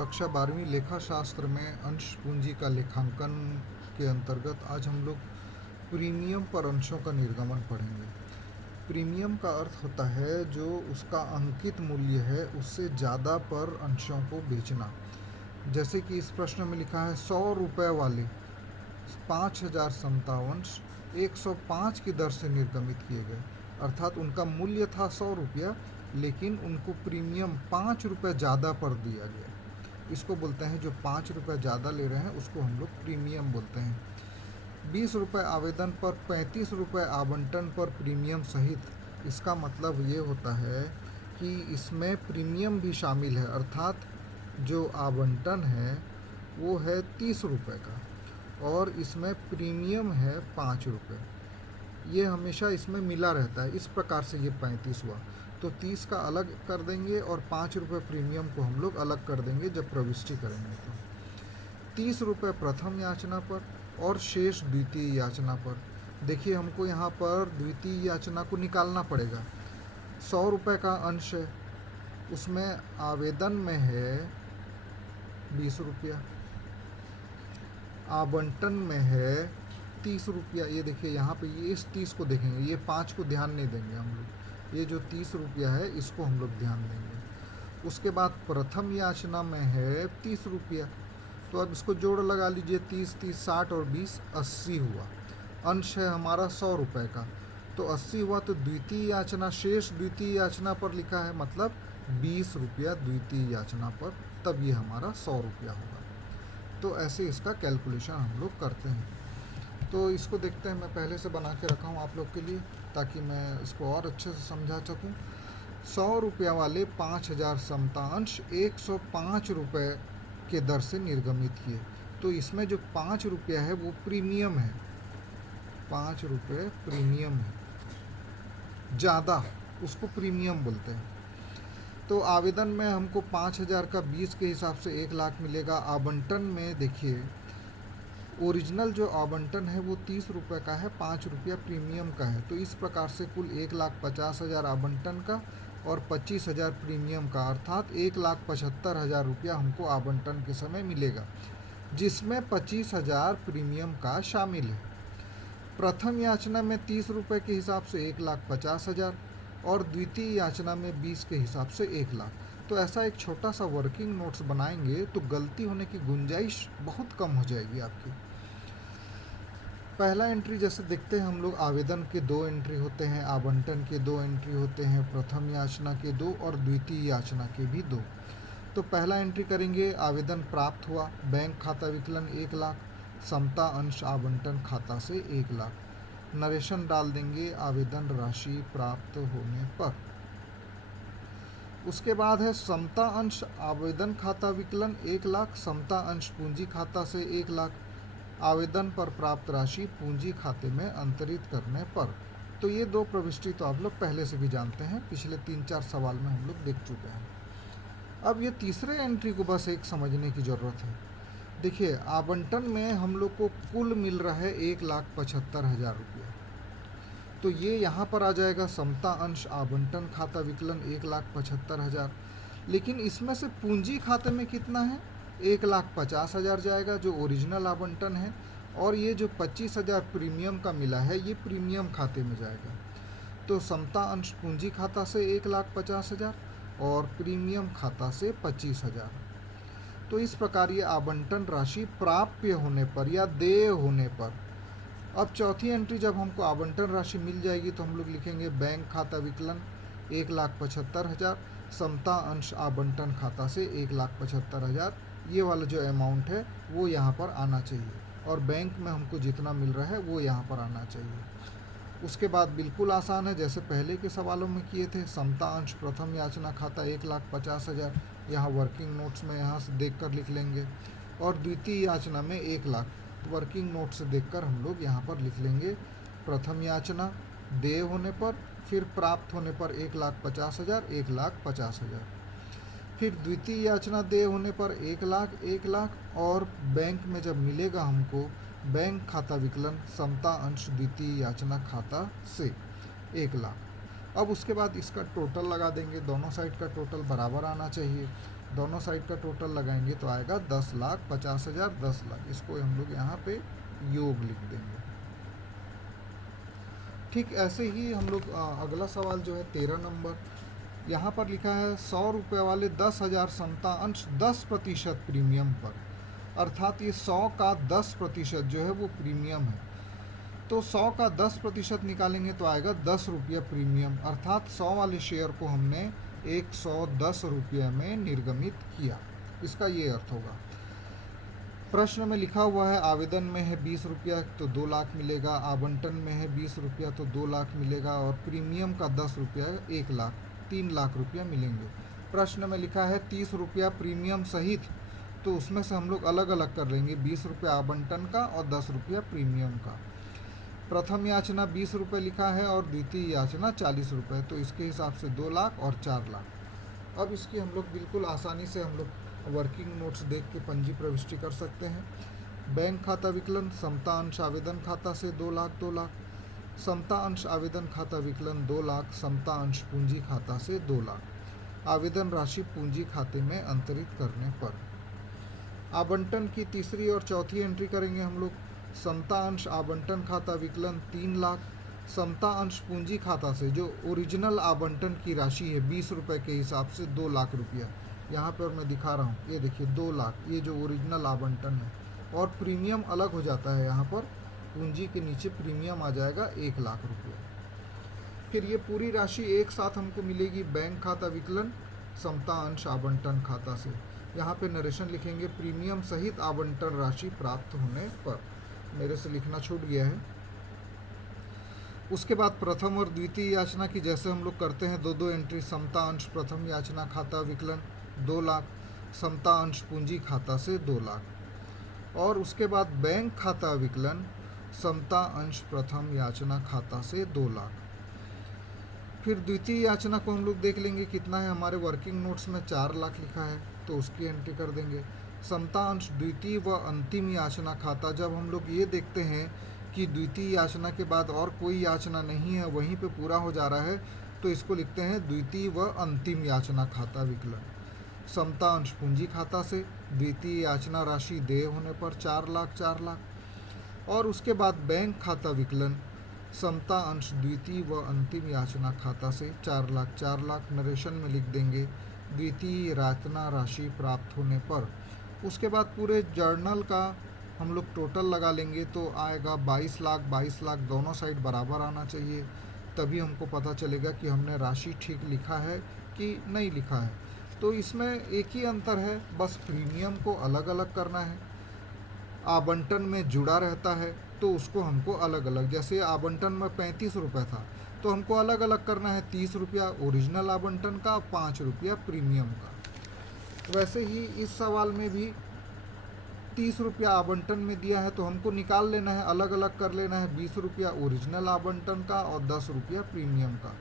कक्षा 12वीं लेखा शास्त्र में अंश पूंजी का लेखांकन के अंतर्गत आज हम लोग प्रीमियम पर अंशों का निर्गमन पढ़ेंगे। प्रीमियम का अर्थ होता है जो उसका अंकित मूल्य है उससे ज़्यादा पर अंशों को बेचना। जैसे कि इस प्रश्न में लिखा है 100 रुपये वाले 5000 समतावंश 105 की दर से निर्गमित किए गए। अर्थात उनका मूल्य था 100 रुपया, लेकिन उनको प्रीमियम 5 रुपये ज़्यादा पर दिया गया। इसको बोलते हैं जो 5 रुपये ज़्यादा ले रहे हैं उसको हम लोग प्रीमियम बोलते हैं। 20 रुपये आवेदन पर 35 रुपये आवंटन पर प्रीमियम सहित। इसका मतलब ये होता है कि इसमें प्रीमियम भी शामिल है, अर्थात जो आवंटन है वो है 30 रुपये का और इसमें प्रीमियम है 5 रुपये। ये हमेशा इसमें मिला रहता है। इस प्रकार से ये 35 हुआ, तो 30 का अलग कर देंगे और 5 रुपये प्रीमियम को हम लोग अलग कर देंगे जब प्रविष्टि करेंगे। तो 30 रुपये प्रथम याचना पर और शेष द्वितीय याचना पर। देखिए, हमको यहाँ पर द्वितीय याचना को निकालना पड़ेगा। 100 रुपये का अंश है, उसमें आवेदन में है 20 रुपया, आवंटन में है 30 रुपया। ये देखिए यहाँ पे ये इस 30 को देखेंगे, ये 5 को ध्यान नहीं देंगे हम लोग। ये जो 30 रुपया है इसको हम लोग ध्यान देंगे। उसके बाद प्रथम याचना में है 30 रुपया, तो अब इसको जोड़ लगा लीजिए। 30 30 60 और 20 80 हुआ। अंश है हमारा 100 रुपये का, तो 80 हुआ। तो द्वितीय याचना, शेष द्वितीय याचना पर लिखा है, मतलब 20 रुपया द्वितीय याचना पर, तब ये हमारा 100 रुपया होगा। तो ऐसे इसका कैलकुलेशन हम लोग करते हैं। तो इसको देखते हैं, मैं पहले से बना के रखा हूँ आप लोग के लिए ताकि मैं इसको और अच्छे से समझा सकूँ। 100 रुपया वाले 5000 समता अंश 105 रुपये के दर से निर्गमित किए। तो इसमें जो 5 रुपया है वो प्रीमियम है, 5 रुपये प्रीमियम है, ज़्यादा, उसको प्रीमियम बोलते हैं। तो आवेदन में हमको 5000 का 20 के हिसाब से 1 लाख मिलेगा। आवंटन में देखिए, ओरिजिनल जो आवंटन है वो 30 रुपये का है, 5 रुपया प्रीमियम का है। तो इस प्रकार से कुल 1,50,000 आवंटन का और 25,000 प्रीमियम का, अर्थात 1,75,000 रुपया हमको आवंटन के समय मिलेगा, जिसमें 25,000 प्रीमियम का शामिल है। प्रथम याचना में 30 रुपये के हिसाब से 1,50,000 और द्वितीय याचना में 20 के हिसाब से 1 लाख। तो ऐसा एक छोटा सा वर्किंग नोट्स बनाएंगे तो गलती होने की गुंजाइश बहुत कम हो जाएगी आपकी। पहला एंट्री जैसे देखते हैं हम लोग, आवेदन के 2 एंट्री होते हैं, आवंटन के 2 एंट्री होते हैं, प्रथम याचना के 2 और द्वितीय याचना के भी 2। तो पहला एंट्री करेंगे, आवेदन प्राप्त हुआ, बैंक खाता विकलन 1 लाख, समता अंश आवंटन खाता से 1 लाख। नरेशन डाल देंगे आवेदन राशि प्राप्त होने पर। उसके बाद है समता अंश आवेदन खाता विकलन 1 लाख, समता अंश पूंजी खाता से 1 लाख, आवेदन पर प्राप्त राशि पूंजी खाते में अंतरित करने पर। तो ये 2 प्रविष्टि तो आप लोग पहले से भी जानते हैं, पिछले 3-4 सवाल में हम लोग देख चुके हैं। अब ये तीसरे एंट्री को बस एक समझने की ज़रूरत है। देखिए, आवंटन में हम लोग को कुल मिल रहा है 1,75,000 रुपया, तो ये यहाँ पर आ जाएगा समता अंश आवंटन खाता विकलन 1,75,000। लेकिन इसमें से पूंजी खाते में कितना है, 1,50,000 जाएगा जो ओरिजिनल आवंटन है, और ये जो 25,000 प्रीमियम का मिला है ये प्रीमियम खाते में जाएगा। तो समता अंश पूंजी खाता से 1,50,000 और प्रीमियम खाता से 25,000। तो इस प्रकार ये आवंटन राशि प्राप्य होने पर या देय होने पर। अब चौथी एंट्री, जब हमको आवंटन राशि मिल जाएगी तो हम लोग लिखेंगे बैंक खाता विकलन 1,75,000, समता अंश आवंटन खाता से 1,75,000। ये वाला जो अमाउंट है वो यहाँ पर आना चाहिए, और बैंक में हमको जितना मिल रहा है वो यहाँ पर आना चाहिए। उसके बाद बिल्कुल आसान है, जैसे पहले के सवालों में किए थे, समता अंश प्रथम याचना खाता 1,50,000, यहाँ वर्किंग नोट्स में यहाँ से देख कर लिख लेंगे, और द्वितीय याचना में 1 लाख वर्किंग नोट से देखकर हम लोग यहाँ पर लिख लेंगे। प्रथम याचना देय होने पर, फिर प्राप्त होने पर 1,50,000 1,50,000, फिर द्वितीय याचना देय होने पर 1 लाख 1 लाख, और बैंक में जब मिलेगा हमको बैंक खाता विकलन समता अंश द्वितीय याचना खाता से 1 लाख। अब उसके बाद इसका टोटल लगा देंगे, दोनों साइड का टोटल बराबर आना चाहिए। दोनों साइड का टोटल लगाएंगे तो आएगा 10,50,000, 10 लाख। इसको हम लोग यहाँ पे योग लिख देंगे। ठीक ऐसे ही हम लोग अगला सवाल जो है 13 नंबर, यहाँ पर लिखा है 100 रुपये वाले 10,000 समता अंश 10% प्रीमियम पर, अर्थात ये 100 का 10% जो है वो प्रीमियम है। तो 100 का 10% निकालेंगे तो आएगा 10 रुपया प्रीमियम, अर्थात 100 वाले शेयर को हमने 110 रुपये में निर्गमित किया। इसका ये अर्थ होगा। प्रश्न में लिखा हुआ है आवेदन में है 20 रुपया तो 2 लाख मिलेगा, आवंटन में है 20 रुपया तो 2 लाख मिलेगा, और प्रीमियम का 10 रुपया 1 लाख, 3 लाख रुपया मिलेंगे। प्रश्न में लिखा है 30 रुपया प्रीमियम सहित, तो उसमें से हम लोग अलग अलग कर लेंगे, 20 रुपया आवंटन का और 10 रुपया प्रीमियम का। प्रथम याचना 20 रुपये लिखा है और द्वितीय याचना 40 रुपये, तो इसके हिसाब से 2 लाख और 4 लाख। अब इसकी हम लोग बिल्कुल आसानी से हम लोग वर्किंग नोट्स देख के पंजी प्रविष्टि कर सकते हैं। बैंक खाता विकलन समता अंश आवेदन खाता से 2 लाख 2 लाख, समता अंश आवेदन खाता विकलन 2 लाख, समता अंश पूंजी खाता से 2 लाख। आवेदन राशि पूंजी खाते में अंतरित करने पर आवंटन की तीसरी और चौथी एंट्री करेंगे हम लोग। समता अंश आवंटन खाता विकलन 3 लाख, समता अंश पूंजी खाता से जो ओरिजिनल आवंटन की राशि है 20 रुपये के हिसाब से 2 लाख रुपया, यहाँ पर मैं दिखा रहा हूँ, ये देखिए 2 लाख, ये जो ओरिजिनल आवंटन है, और प्रीमियम अलग हो जाता है, यहाँ पर पूंजी के नीचे प्रीमियम आ जाएगा 1 लाख रुपया। फिर ये पूरी राशि एक साथ हमको मिलेगी बैंक खाता विकलन समता अंश आवंटन खाता से। यहाँ पे नरेशन लिखेंगे प्रीमियम सहित आवंटन राशि प्राप्त होने पर, मेरे से लिखना छूट गया है। उसके बाद प्रथम और द्वितीय याचना की जैसे हम लोग करते हैं 2-2 एंट्री। समता अंश प्रथम याचना खाता विकलन 2 लाख, समता अंश पूंजी खाता से 2 लाख, और उसके बाद बैंक खाता विकलन समता अंश प्रथम याचना खाता से 2 लाख। फिर द्वितीय याचना को हम लोग देख लेंगे कितना है, हमारे वर्किंग नोट्स में 4 लाख लिखा है, तो उसकी एंट्री कर देंगे। समता अंश द्वितीय व अंतिम याचना खाता, जब हम लोग ये देखते हैं कि द्वितीय याचना के बाद और कोई याचना नहीं है, वहीं पे पूरा हो जा रहा है, तो इसको लिखते हैं द्वितीय व अंतिम याचना खाता विकलन। समता अंश पूंजी खाता से द्वितीय याचना राशि देय होने पर 4 लाख 4 लाख, और उसके बाद बैंक खाता विकलन समता अंश द्वितीय व अंतिम याचना खाता से 4 लाख 4 लाख। नरेशन में लिख देंगे द्वितीय याचना राशि प्राप्त होने पर। उसके बाद पूरे जर्नल का हम लोग टोटल लगा लेंगे तो आएगा 22 लाख 22 लाख, दोनों साइड बराबर आना चाहिए, तभी हमको पता चलेगा कि हमने राशि ठीक लिखा है कि नहीं लिखा है। तो इसमें एक ही अंतर है, बस प्रीमियम को अलग अलग करना है। आवंटन में जुड़ा रहता है तो उसको हमको अलग अलग, जैसे आवंटन में 35 रुपये था तो हमको अलग अलग करना है, 30 रुपया ओरिजिनल आवंटन का, 5 रुपया प्रीमियम का। वैसे ही इस सवाल में भी 30 रुपया आवंटन में दिया है तो हमको निकाल लेना है, अलग अलग कर लेना है, 20 रुपया ओरिजिनल आवंटन का और 10 रुपया प्रीमियम का।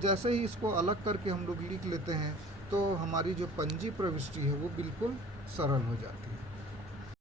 जैसे ही इसको अलग करके हम लोग लिख लेते हैं तो हमारी जो पंजी प्रविष्टि है वो बिल्कुल सरल हो जाती है।